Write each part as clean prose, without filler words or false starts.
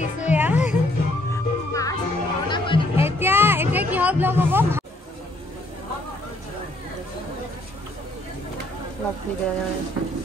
আহিছো ইয়াত এতিয়া এতিয়া কিহৰ ব্লগ হ'ব ব্লগ ভিডিঅ'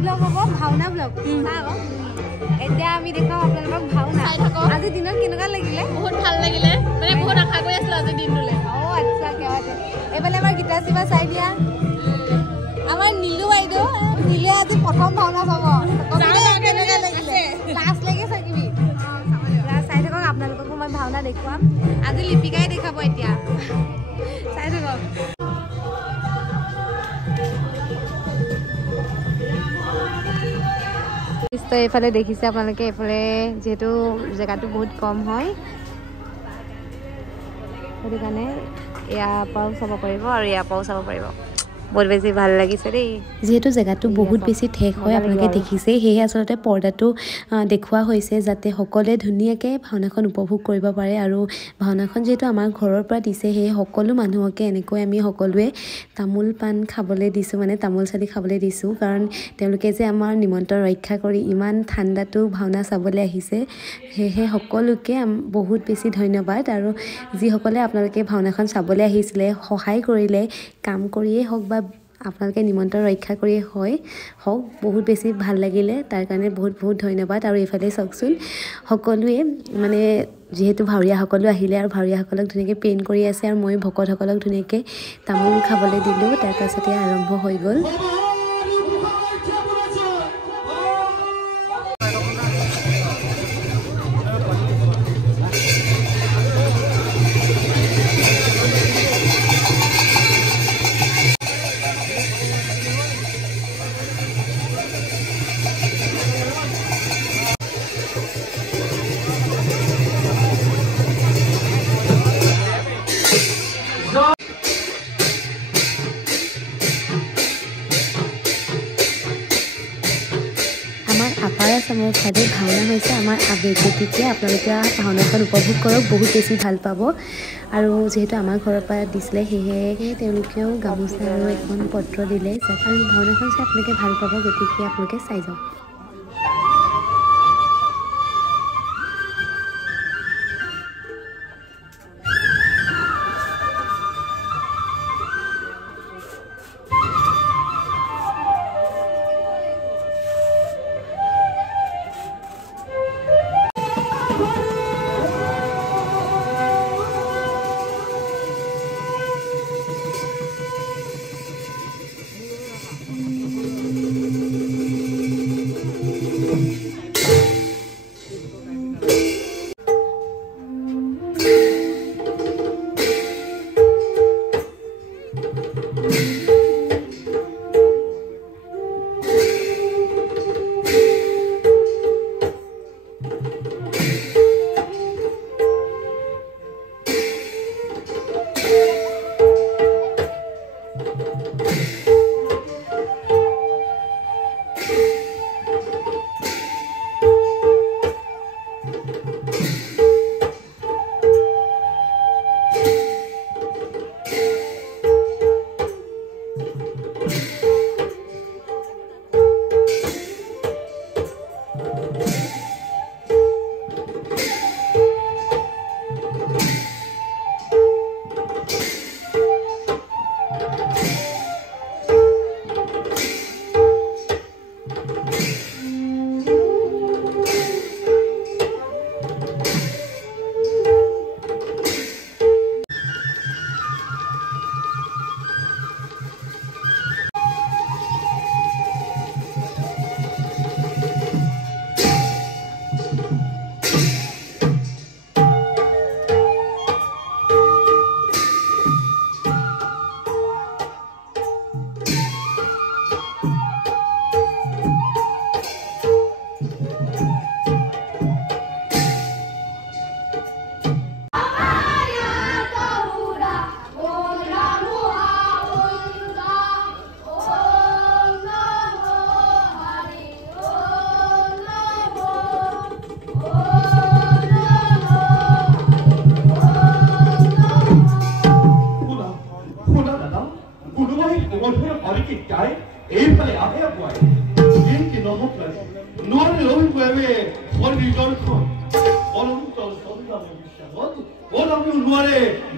ব্লগ হ'ব ভাওনা ব্লগ এতিয়া আমি দেখাম আপোনালোকক ভাওনা আজি দিনত কেনেকুৱা লাগিলে বহুত ভাল লাগিলে মানে বহুত আশা কৰি আছিলো আজি দিনটোলে আচ্ছা এইফালে আমাৰ গীতা শিৱা চাই দিয়া আমাৰ নীলু বাইদেউ নীলে আজি প্ৰথম ভাওনা চাব কেনেকুৱা লাগিলে লাজ লাগে চাকিবি চাই থাকক আপোনালোককো মই ভাওনা দেখুৱাম আজি লিপিকাই দেখাব এতিয়া চাই থাকক তো এইফালে দেখিছে আপোনালোকে এইফালে যেহেতু জেগাটো বহুত কম হয় সেইটো কাৰণে ইয়াৰ পৰাও চাব পাৰিব আৰু ইয়াৰ পৰাও চাব পাৰিব বহুত বেছি ভাল লাগিছে দেই যেহেতু জেগাটো বহুত বেছি ঠেক হয় আপোনালোকে দেখিছে সেয়ে আচলতে পৰ্দাটো দেখুওৱা হৈছে যাতে সকলোৱে ধুনীয়াকৈ ভাওনাখন উপভোগ কৰিব পাৰে আৰু ভাওনাখন যেহেতু আমাৰ ঘৰৰ পৰা দিছে সেয়ে সকলো মানুহকে এনেকৈ আমি সকলোৱে তামোল পাণ খাবলৈ দিছোঁ মানে তামোল চালি খাবলৈ দিছোঁ কাৰণ তেওঁলোকে যে আমাৰ নিমন্ত্ৰণ ৰক্ষা কৰি ইমান ঠাণ্ডাটো ভাওনা চাবলৈ আহিছে সেয়েহে সকলোকে বহুত বেছি ধন্যবাদ আৰু যিসকলে আপোনালোকে ভাওনাখন চাবলৈ আহিছিলে সহায় কৰিলে কাম কৰিয়েই হওক বা আপোনালোকে নিমন্ত্ৰণ ৰক্ষা কৰিয়ে হওক বহুত বেছি ভাল লাগিলে তাৰ কাৰণে বহুত বহুত ধন্যবাদ আৰু এইফালে চাওকচোন সকলোৱে মানে যিহেতু ভাৱৰীয়াসকলো আহিলে আৰু ভাৱৰীয়াসকলক ধুনীয়াকৈ পেইণ্ট কৰি আছে আৰু মই ভকতসকলক ধুনীয়াকৈ তামোল খাবলৈ দিলোঁ তাৰ পাছতে আৰম্ভ হৈ গ'ল আপাৰ আছামৰ ঠাইত ভাওনা হৈছে আমাৰ আবেগ গতিকে আপোনালোকে ভাওনাখন উপভোগ কৰক বহুত বেছি ভাল পাব আৰু যিহেতু আমাৰ ঘৰৰ পৰা দিছিলে সেয়েহে তেওঁলোকেও গামোচা আৰু এখন পত্ৰ দিলে আৰু ভাওনাখন চাই আপোনালোকে ভাল পাব গতিকে আপোনালোকে চাই যাওক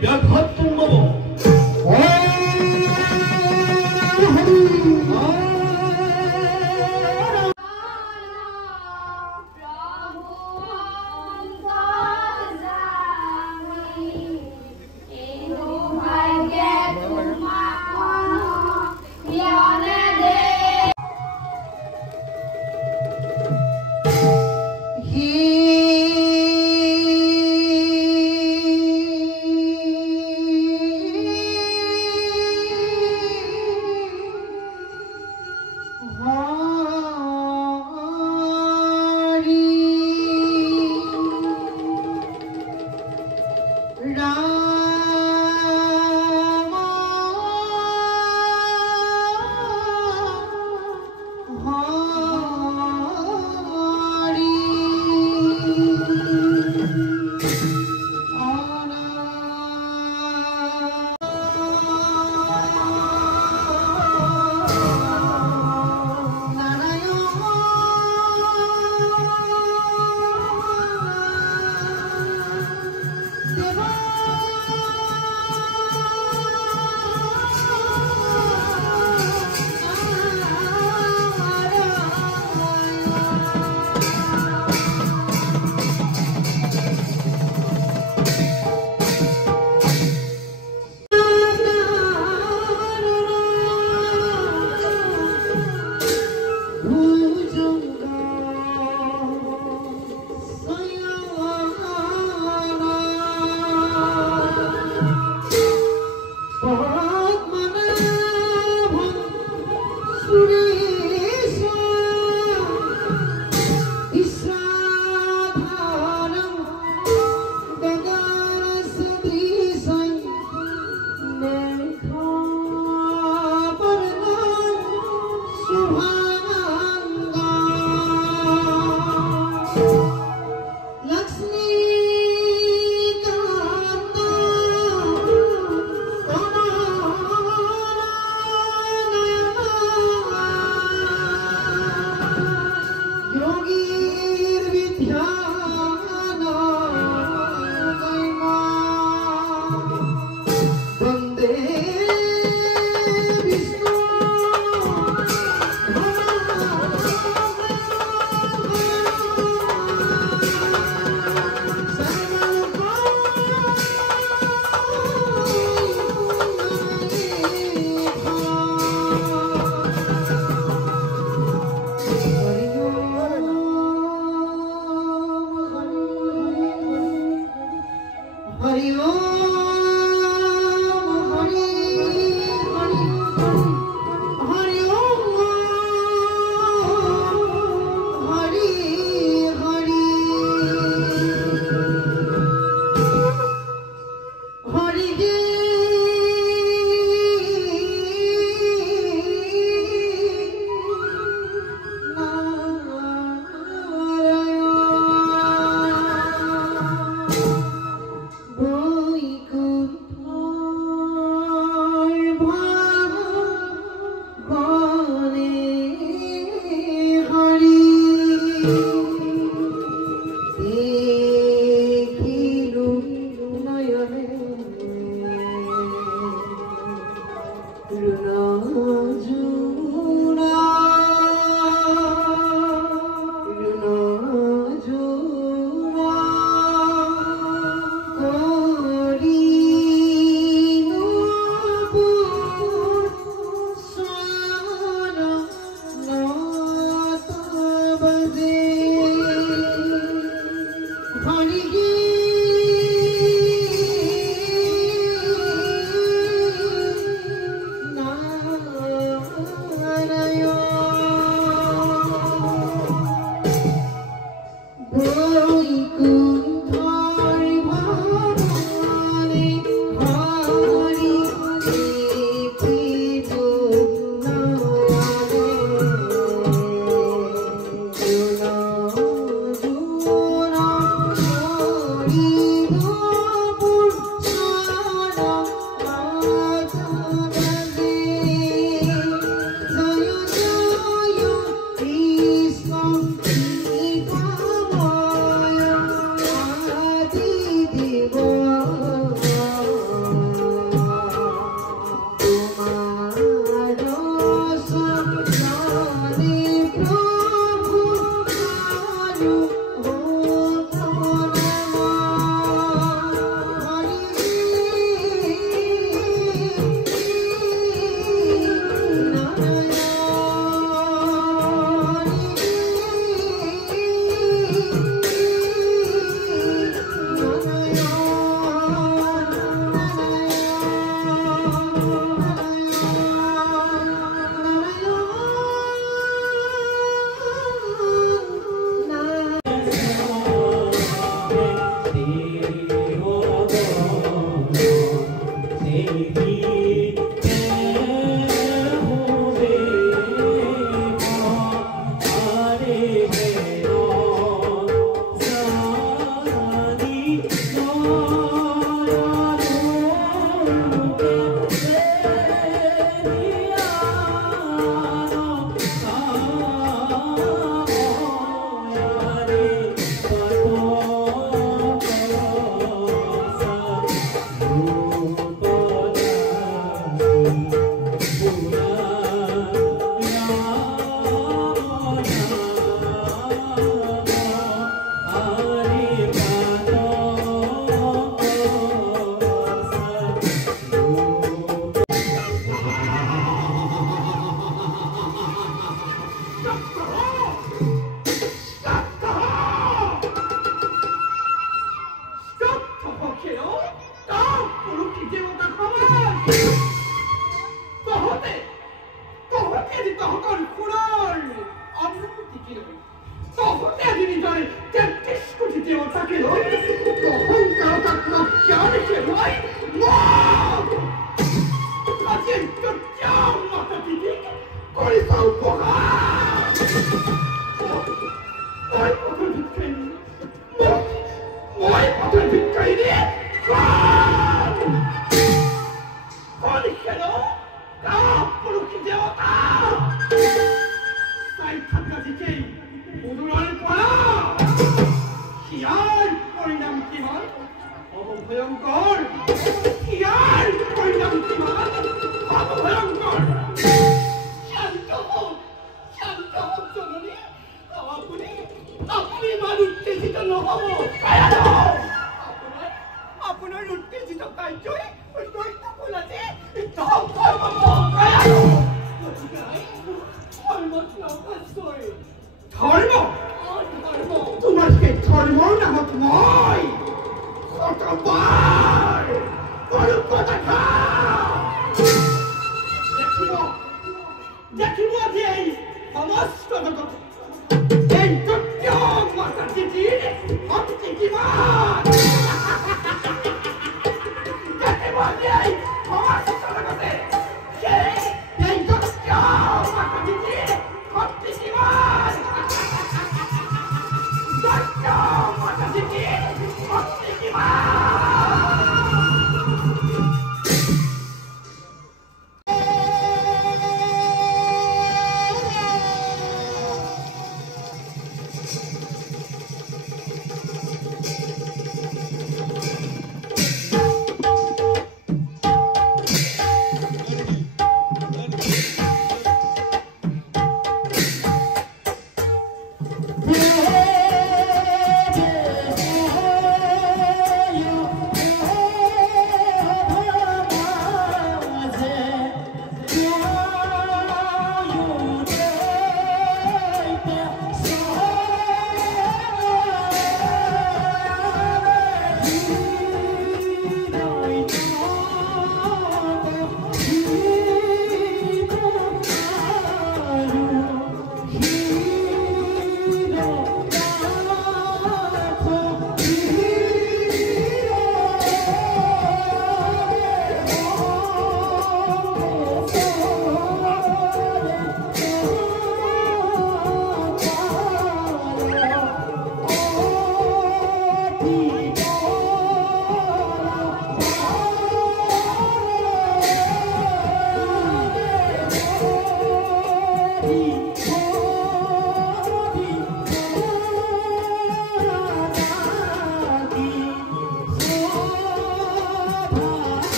ব্যাঘাত নব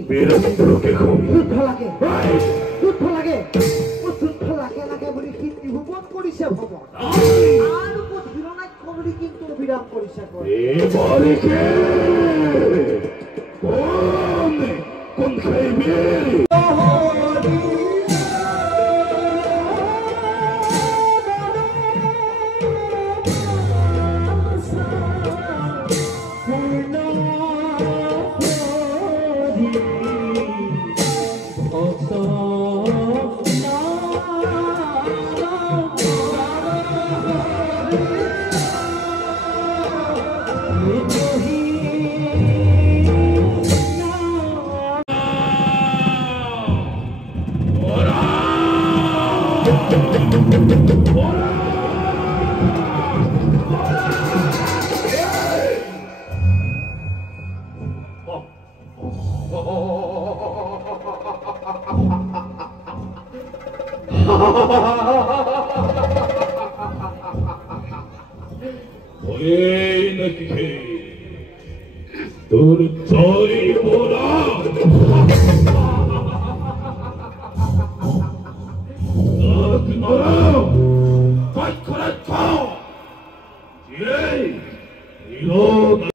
কৰি বীৰেন্দ্ৰকে যুদ্ধ লাগে যুদ্ধ লাগে যুদ্ধ লাগে লাগে বুলি সি নিৰূপণ কৰিছে ভগৱান আৰু ক'ত হিৰণাক্ষ বুলি কিন্তু অভিৰাম কৰিছে এইবাৰকে কোন খাইবে Oi, naquele tudo foi morar. Não, vai correto. Ei, eu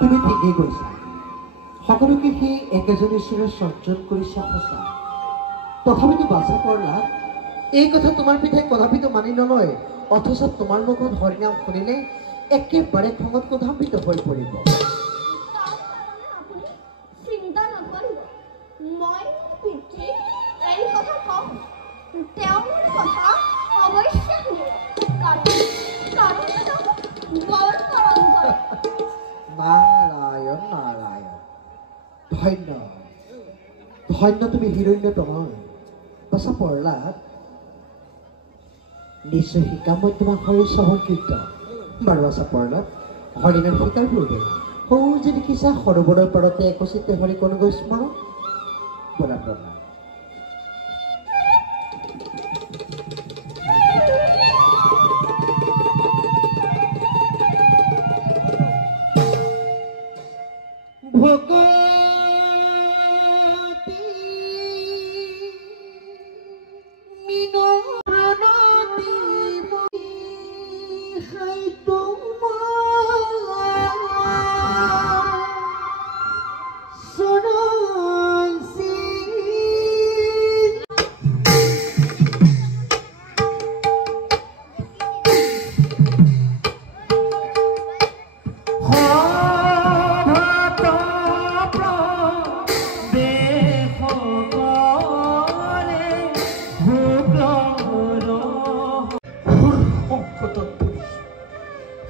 তুমি ঠিকেই কৈছা সকলোকে সেই একেজনী সুৰে সঞ্চয় কৰিছা সঁচা তথাপিতো বাছা পৰলা এই কথা তোমাৰ পিতাই কদাপিতো মানি নলয় অথচ তোমাৰ মুখত হৰিনাম শুনিলে একেবাৰে খঙত কদাপিত হৈ পৰিব চিন্তা নকৰিব মই পিতৃ এই কথা কম তেওঁৰ কথা অৱশ্যে শুনিব কাৰণ বৰ পৰম্পৰা নাৰায়ণ নাৰায়ণ ধন্য ধন্য তুমি হিৰণ্য তময় বাছা পৰলা নিশ্চয় শিকাম মই তোমাক হৰি শ্ৰৱণ কীৰ্তন বাৰু বাছা পৰলা হৰিনাম শিকাৰ পূৰ্বে সৌ যে দেখিছা সৰোবৰৰ পাৰতে একচিতে হৰি কোন গৈ স্মৰণ বলা প্ৰণাম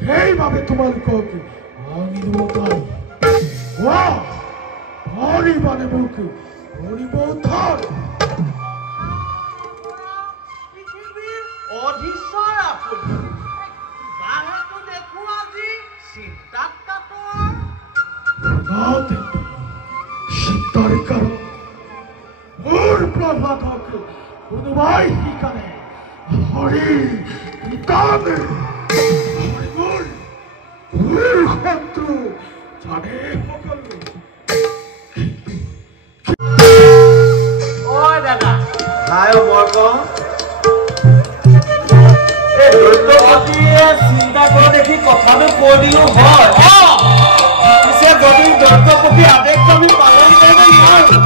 সেইভাবে তোমালোকক আমি নমতাই হৰি মানে মোক হৰিব উঠাৰ পৃথিৱীৰ অধীশ্বৰ আপুনি বাহেতো দেখো আজি চিন্তাত কাতৰ চিন্তাৰ কাৰণ মোৰ প্ৰভাতক কোনোবাই শিকানে হৰি শিকানে শত্ৰু জানে সকলো ঐ দাদা হাই মই কওঁ এই দৈত্যপতিয়ে চিন্তা কৰা দেখি কথাটো কৈ দিলো হয় পিছে যদি দৈত্যপতি আদেশ আমি পালন কৰিব নোৱাৰো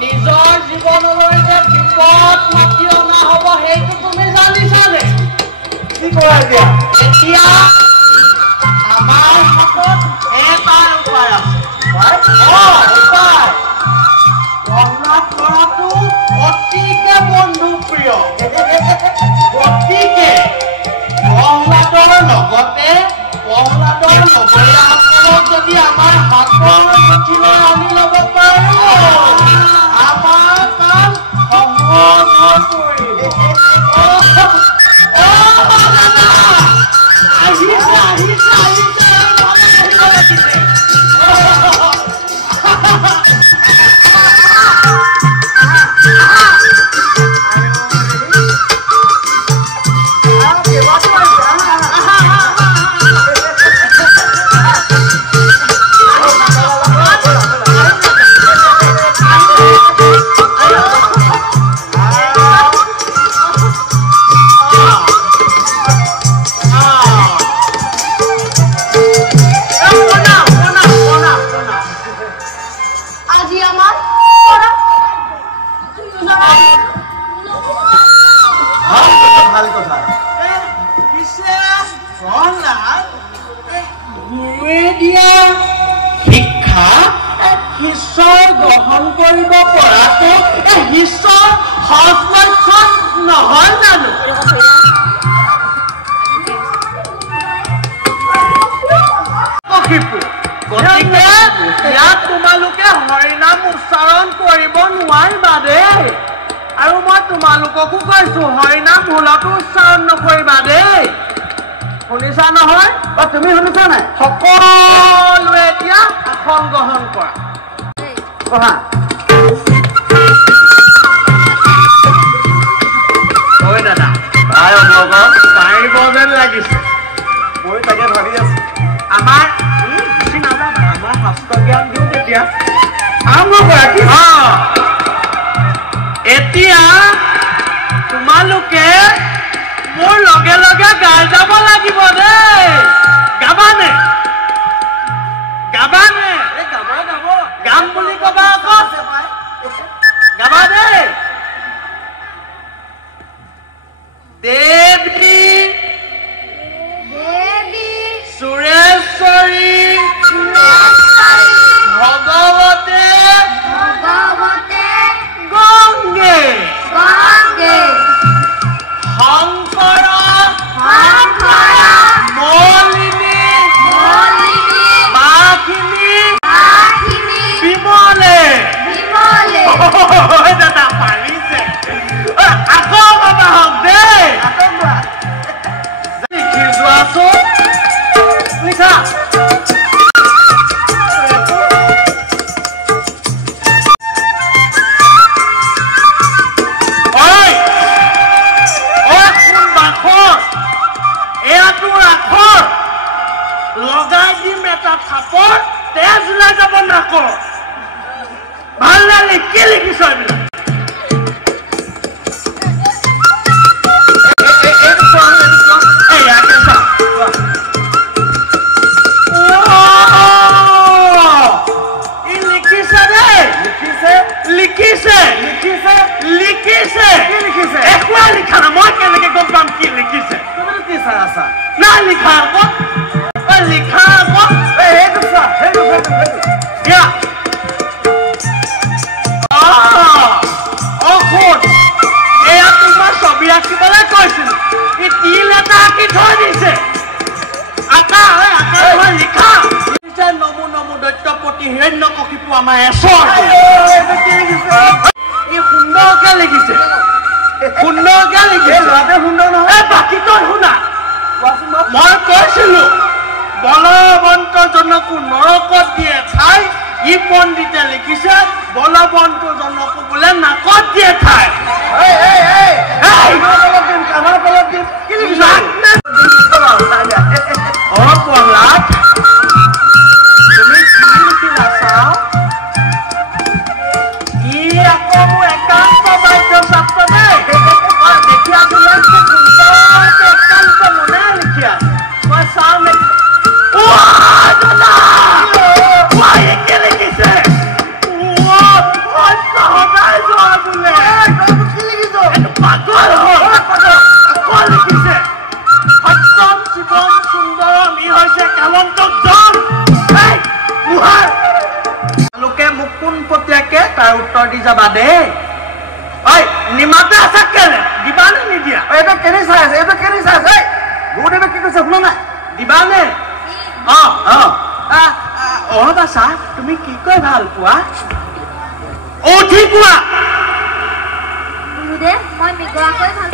নিজৰ জীৱনলৈ যে বিপদ মাতি অনা হ'ব সেইটো তুমি জানিছানে কি কৰা এতিয়া আমাৰ হাতত এটা উপায় আছে উপায় প্ৰহ্লাদ কৰাটো অতিকে বন্ধুপ্ৰিয় গতিকে প্ৰহ্লাদৰ লগতে প্ৰহ্লাদৰ লগৰীয়াসকলক যদি আমাৰ হাতৰ মুঠিলৈ আনি ল'ব পাৰোঁ আমাৰ কাম সহজ হৈ পৰিব তোমালোকে হৰিনাম উচ্চাৰণ কৰিব নোৱাৰিবা দেই আৰু মই তোমালোককো কৈছো হৰিনাম ভুলতো উচ্চাৰণ নকৰিবা দেই শুনিছা নহয় তুমি শুনিছা নাই সকলোৱে এতিয়া আসন গ্ৰহণ কৰা ঐ দাদা পাৰিব যেন লাগিছে মই তাকে ভাবি আছো আমাৰ শাস্ত্ৰ জ্ঞান দিওঁ তেতিয়া আৰম্ভ কৰা কি এতিয়া তোমালোকে মোৰ লগে লগে গাই যাব লাগিব দেই গাবানে গাম বুলি কবা আকৌ গাবা দেই দেৱী সুৰেশ্বৰী ভগৱতে গংগে শংকৰ মলিনী বাখিনি বিমলে দাদা পাৰিছে আকৌ বাবা হওক দেই লিখি যোৱাচোন লিখা লগাই দিম এটা থাপৰ তেজ ওলাই যাব নাকৰ ভাল লাগে কি লিখিছ লিখিছে একোৱে লিখা নাই মই কেনেকে গম পাম কি লিখিছে নাই লিখা আকৌ লিখা আকৌ এয়া তোমাৰ ছবি আঁকিবলৈ কৈছিল ই তিল এটা আঁকি থৈ দিছে লিখা নমো নমো দৈত্যপতি হিৰণ্যকশিপু আমাৰ এচৰ ই সুন্দৰকে লিখিছে সুন্দৰ নহয় বাকীটো শুনা মই কৈছিলো বলৱন্তজনকো নৰকত দিয়ে ঠাই ই পণ্ডিতে লিখিছে বলৱন্তজনকো বোলে নাকত দিয়ে ঠাই প্ৰহ্লাদ তুমি দেখিলা চাও ই আকৌ মোৰ একান্ত বাদ্য ছাত্ৰ দেই দেখি আছিলে একান্ত মনে লিখি আছে মই চাওঁ তাৰ উত্তৰ দি যাবা দেই ঐ নিমাতে আছে কেলে দিবা নে নিদিয়া এইটো কেনে চাই আছে গুৰুদেৱে কি কৈছে শুনা নাই দিবা নে বাছা তুমি কি কৈ ভাল পোৱা ঠিক কোৱা গুৰুদেৱ মই মৃগয়াকৈ ভাল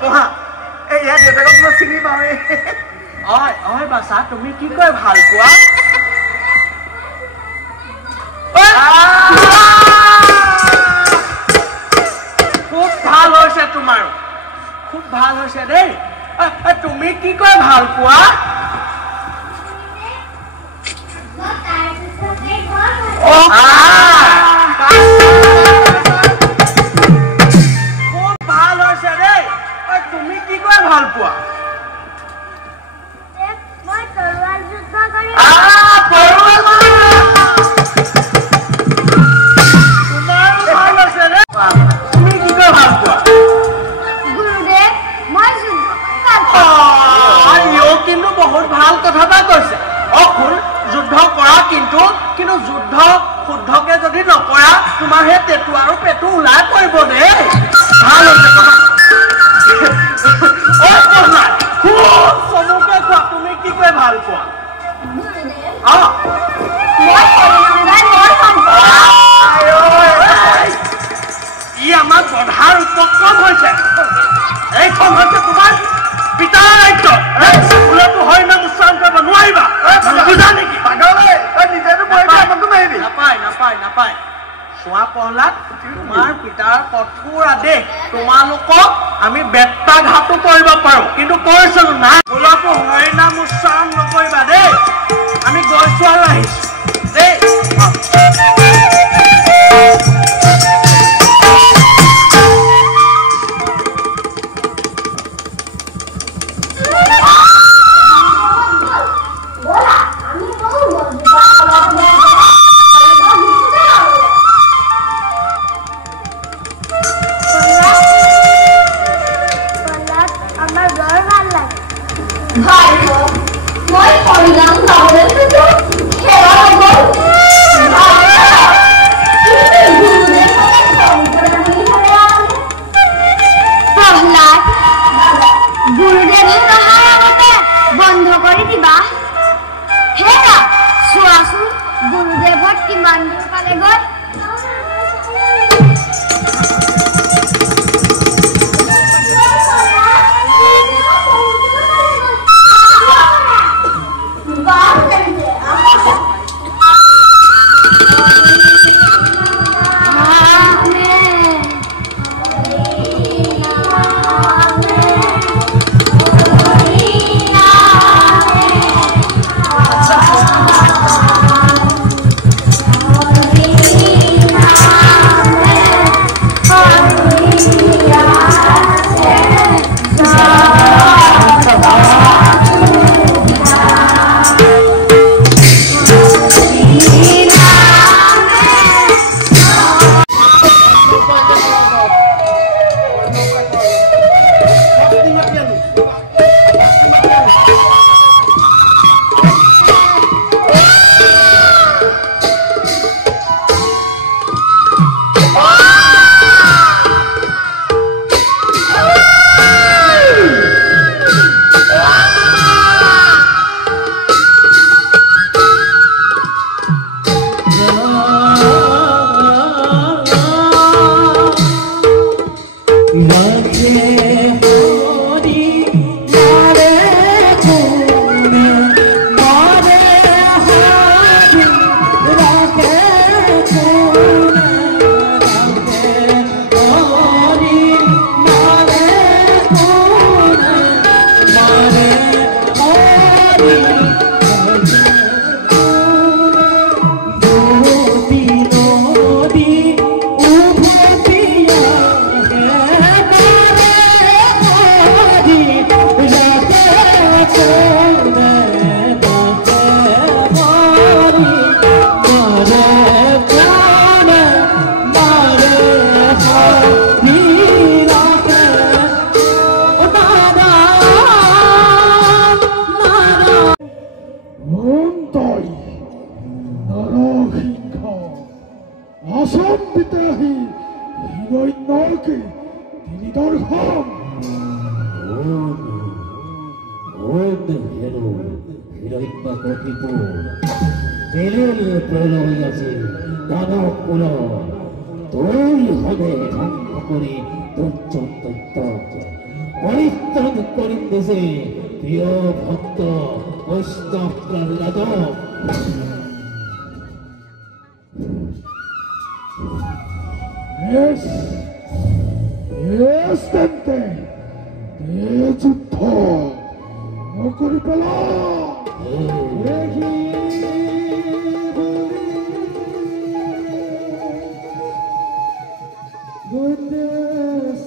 পঢ়া এই ইয়াত দেউতাকক মই চিনি পাওঁৱে হয় বাছা তুমি কি কৈ ভাল পোৱা খুব ভাল হৈছে তোমাৰ খুব ভাল হৈছে দেই তুমি কি কৈ ভাল পোৱা ভাল পোৱা মই তৰোৱাল যুদ্ধ কৰি তুমি কি কৈ ভাল পোৱা গুৰুদেৱ মই যুদ্ধ কিন্তু বহুত ভাল কথা এটা কৈছে শুন যুদ্ধ কৰা কিন্তু যুদ্ধ শুদ্ধকে যদি নকৰা তোমাৰ সেই টেটু আৰু পেটু ওলাই পৰিব দেই ভাল হৈছে কথা তুমি কি কৈ ভাল পোৱা ই আমাৰ বধাৰ উপক্ৰম হৈছে এইখন হৈছে তোমাৰ পিতাৰ দায়িত্ব বোলেতো হয় না উচ্চাৰণ কৰিব নোৱাৰিবা বুজা নেকি নাপায় চোৱা পহলাত তোমাৰ পিতাৰ কঠোৰ আদেশ তোমালোকক আমি বেত্ৰাঘাতো কৰিব পাৰো কিন্তু কৈছো না বোলাটো হয় নাম উচ্চাৰণ নকৰিবা দেই আমি গৈছো আৰু আহিছো দেই মই পৰিণাম চাবলৈ খেলা Ingoy Noki, Dinidorham. Old hero, Hiroipa Kokipo, Velil Proloyasi, Dano Kulo, Toy Hode, Hankori, Tonchon Tontok, Oistan Korindese, Pio Hotto, Ostaf Lado. Yes, yes, Tente. Ejutto, Nokori Pala. Ehi, goodness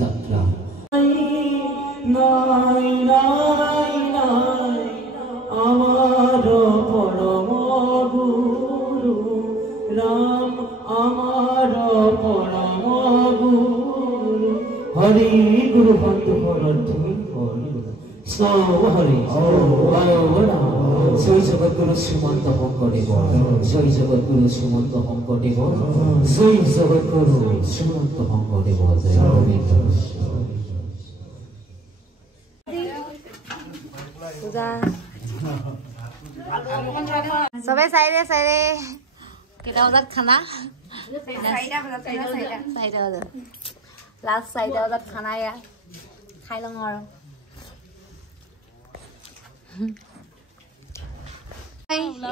of God, মজা সবে চাই ৰে কেইটা বজাত খানা 4টা বজাত last 4টা বজাত খানা এয়া খাই লওঁ আৰু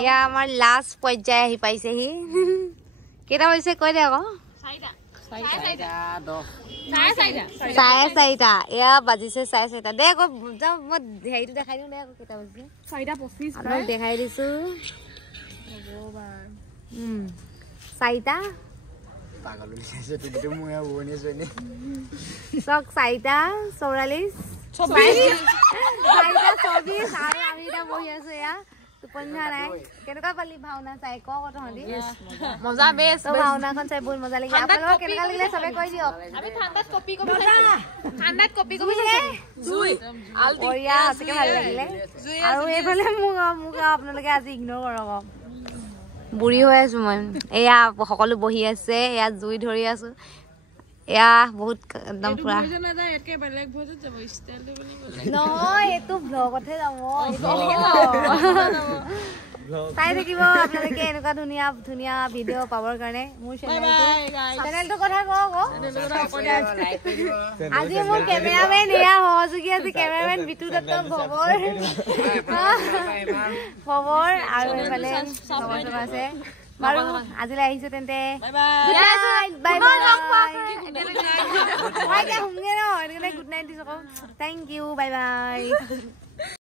এয়া আমাৰ লাষ্ট পৰ্যায় আহি পাইছেহি কেইটা হৈছে কৈ দে আকৌ 4:30 এয়া বাজিছে 4:30 দে আকৌ যাওঁ মই হেৰিটো দেখাই দিওঁ দে আকৌ কেইটা বাজিছে 4:25 আপোনাক দেখাই দিছো 4টা পাগল লিখাইছে তুমিতো মই বনি জনি চক 4:44 4:24 আৰু আমি এটা বহি আছো এয়া টোপনিয়া নাই কেনেকুৱা পালি ভাওনা চাই ক কথা হলি মজা বেছ ভাওনাখন চাই বহুত মজা লাগিলে আপোনালোকক কেনেকুৱা লাগিলে সবে কৈ দিয়ক আমি ঠাণ্ডাত কপি জুই অৰিয়া সঁচাকে ভাল লাগিলে আৰু এইফালে মোক আপোনালোকে আজি ইগনোৰ কৰক বুঢ়ী হৈ আছো মই এয়া সকলো বহি আছে এয়া জুই ধৰি আছো এয়া বহুত একদম পুৰা নহয় এইটো ব্লগতহে যাব চাই থাকিব আপোনালোকে এনেকুৱা ধুনীয়া ধুনীয়া ভিডিঅ' পাবৰ কাৰণে মোৰ চেনেলটোৰ কথা কওক আজি মোৰ কেমেৰামেন এয়া সহযোগী আছে কেমেৰামেন বিটু দত্ত ভবৰ আৰু এইফালে আছে বাৰু আজিলৈ আহিছো তেন্তে বাই বাই গুড নাইট দিছো থেংক ইউ বাই বাই